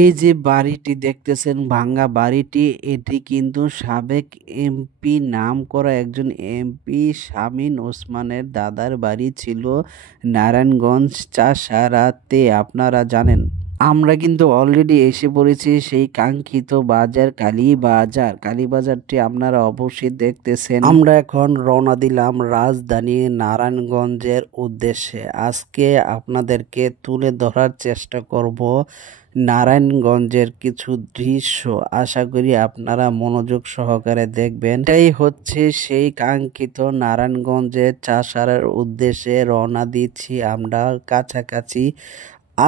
এই যে বাড়িটি দেখতেছেন ভাঙ্গা বাড়িটি, এটি কিন্তু সাবেক এমপি নাম করা একজন এমপি শামীম ওসমানের দাদার বাড়ি ছিল নারায়ণগঞ্জ চাষারাতে। আপনারা জানেন আমরা কিন্তু অলরেডি এসে পড়েছি সেই কাঙ্ক্ষিত বাজার কালীবাজারটি আপনারা অবশ্যই দেখতেছেন। আমরা এখন রওনা দিলাম রাজধানী নারায়ণগঞ্জের উদ্দেশ্যে। আজকে আপনাদেরকে তুলে ধরার চেষ্টা করব নারায়ণগঞ্জের কিছু দৃশ্য। আশা করি আপনারা মনোযোগ সহকারে দেখবেন। এটাই হচ্ছে সেই কাঙ্ক্ষিত নারায়ণগঞ্জের চাষারার উদ্দেশ্যে রওনা দিচ্ছি। আমরা কাছাকাছি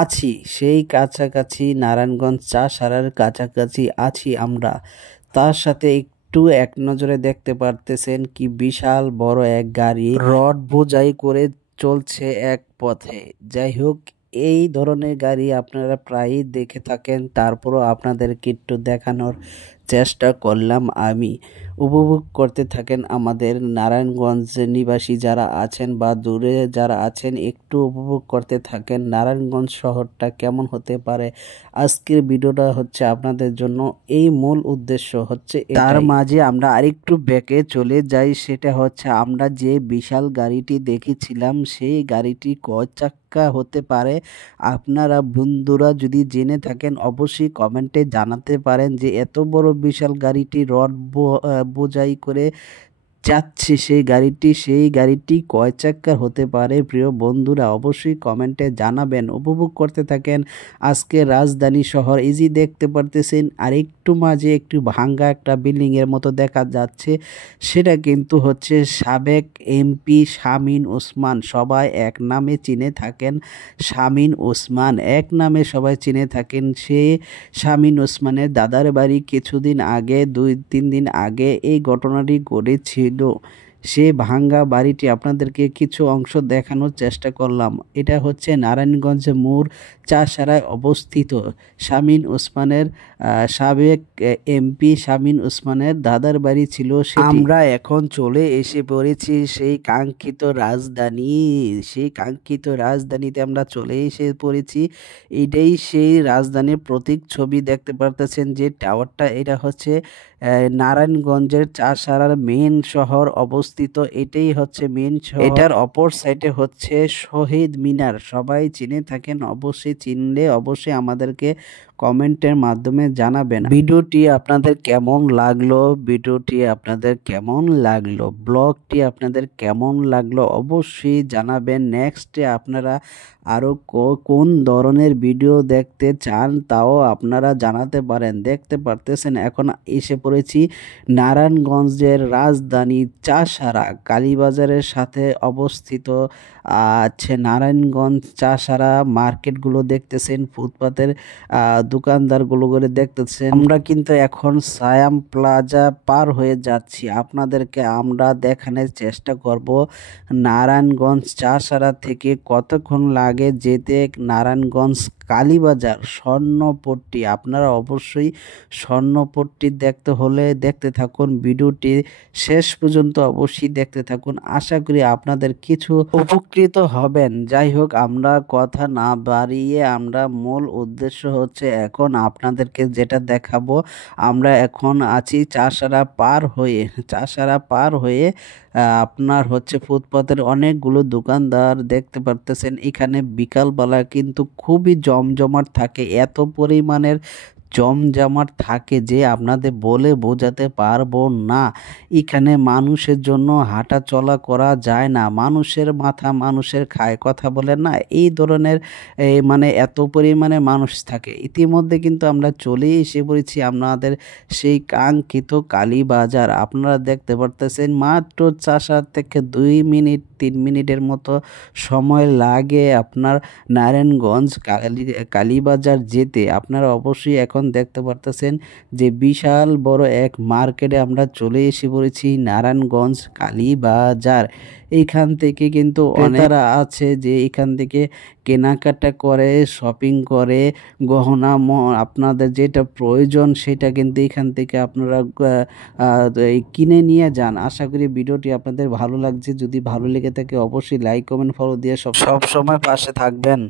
আছি, সেই কাছাকাছি নারায়ণগঞ্জ চাষারার কাছাকাছি আছি আমরা। তার সাথে একটু এক নজরে দেখতে পারতেছেন কি বিশাল বড় এক গাড়ি রড বোঝাই করে চলছে এক পথে। যাই হোক, এই ধরনের গাড়ি আপনারা প্রায়ই দেখে থাকেন, তারপরও আপনাদেরকে একটু দেখানোর চেষ্টা করলাম আমি। উপভোগ করতে থাকেন আমাদের নারায়ণগঞ্জ নিবাসী যারা আছেন বা দূরে যারা আছেন, একটু উপভোগ করতে থাকেন নারায়ণগঞ্জ শহরটা কেমন হতে পারে। আজকের ভিডিওটা হচ্ছে আপনাদের জন্য, এই মূল উদ্দেশ্য হচ্ছে তার মাঝে আমরা আরেকটু ব্যাকে চলে যাই। সেটা হচ্ছে আমরা যে বিশাল গাড়িটি দেখেছিলাম সেই গাড়িটি কয় চাক্কা হতে পারে। আপনারা বন্ধুরা যদি জেনে থাকেন অবশ্যই কমেন্টে জানাতে পারেন যে এত বড় বিশাল গাড়িটি রড বোঝাই করে যাচ্ছে সেই গাড়িটি কয় চাক্কার হতে পারে। প্রিয় বন্ধুরা অবশ্যই কমেন্টে জানাবেন। উপভোগ করতে থাকেন আজকে রাজধানী শহর। এই যে দেখতে পারতেছেন আরেকটু মাঝে একটু ভাঙ্গা একটা বিল্ডিং এর মতো দেখা যাচ্ছে, সেটা কিন্তু হচ্ছে সাবেক এমপি শামীম ওসমান। সবাই এক নামে চিনে থাকেন, শামীম ওসমান এক নামে সবাই চিনে থাকেন। সে শামীম ওসমানের দাদার বাড়ি কিছুদিন আগে 2-3 দিন আগে এই ঘটনাটি ঘটেছিল। সে ভাঙ্গা বাড়িটি আপনাদেরকে কিছু অংশ দেখানোর চেষ্টা করলাম। এটা হচ্ছে নারায়ণগঞ্জ মোড় চাষারায় অবস্থিত শামীম ওসমানের সাবেক এমপি শামীম ওসমানের দাদার বাড়ি ছিল। আমরা এখন চলে এসে পড়েছি সেই কাঙ্ক্ষিত রাজধানীতে আমরা চলে এসে পড়েছি। এটাই সেই রাজধানীর প্রতীক ছবি দেখতে পারতেছেন যে টাওয়ারটা, এটা হচ্ছে নারায়ণগঞ্জের চাষারার মেন শহর অবস্থিত। এটাই হচ্ছে মেন শহর। এটার অপর সাইডে হচ্ছে শহীদ মিনার। সবাই চিনে থাকেন, অবশ্যই চিনলে অবশ্যই আমাদেরকে কমেন্টের মাধ্যমে জানাবেন। ভিডিওটি আপনাদের কেমন লাগলো, ব্লগটি আপনাদের কেমন লাগলো অবশ্যই জানাবেন। নেক্সটে আপনারা আরো কোন ধরনের ভিডিও দেখতে চান তাও আপনারা জানাতে পারেন। দেখতে পারতেছেন এখন এসে পড়েছি নারায়ণগঞ্জের রাজধানী চাষারা। কালীবাজারের সাথে অবস্থিত আছে নারায়ণগঞ্জ চাষারা। মার্কেটগুলো দেখতেছেন, ফুটপাতের দোকানদারগুলো করে দেখতেছেন। আমরা কিন্তু এখন সায়াম প্লাজা পার হয়ে যাচ্ছি। আপনাদেরকে আমরা দেখানোর চেষ্টা করব নারায়ণগঞ্জ চাষারা থেকে কতক্ষণ লাগে যেতে নারায়ণগঞ্জ কালীবাজার স্বর্ণপট্টি। আপনারা অবশ্যই স্বর্ণপট্টি দেখতে হলে দেখতে থাকুন, ভিডিওটি শেষ পর্যন্ত অবশ্যই দেখতে থাকুন। আশা করি আপনাদের কিছু উপকৃত হবেন। যাই হোক, আমরা কথা না বাড়িয়ে আমরা মূল উদ্দেশ্য হচ্ছে এখন আপনাদেরকে যেটা দেখাবো। আমরা এখন আছি চাষারা পার হয়ে আপনার হচ্ছে ফুটপাতের অনেকগুলো দোকানদার দেখতে পারতেছেন। এখানে বিকালবেলা কিন্তু খুবই জমজমাট থাকে, এত পরিমাণের জমজমাট থাকে যে আপনাদের বলে বোঝাতে পারবো না। এখানে মানুষের জন্য হাঁটা চলা করা যায় না, মানুষের মাথা মানুষের খায়, কথা বলে না, এই ধরনের মানে এত পরিমাণে মানুষ থাকে। ইতিমধ্যে কিন্তু আমরা চলে এসে পড়েছি আপনাদের সেই কাঙ্ক্ষিত কালীবাজার। আপনারা দেখতে পারতেছেন মাত্র 4 থেকে 2-3 মিনিটের মতো সময় লাগে আপনার নারায়ণগঞ্জ কালীবাজার যেতে। আপনারা অবশ্যই এখন দেখতে পারতেছেন যে বিশাল বড় এক মার্কেটে আমরা চলে এসে পড়েছি নারায়ণগঞ্জ কালীবাজার। এইখান থেকে কিন্তু অনেকেরা আছে যে এখান থেকে কেনাকাটা করে, শপিং করে, গহনা আপনাদের যেটা প্রয়োজন সেটা কিন্তু এখান থেকে আপনারা কিনে নিয়ে যান। আশা করি ভিডিওটি আপনাদের ভালো লাগছে। যদি ভালো লেগে থাকে অবশ্যই লাইক, কমেন্ট, ফলো দিয়ে সব সময় পাশে থাকবেন।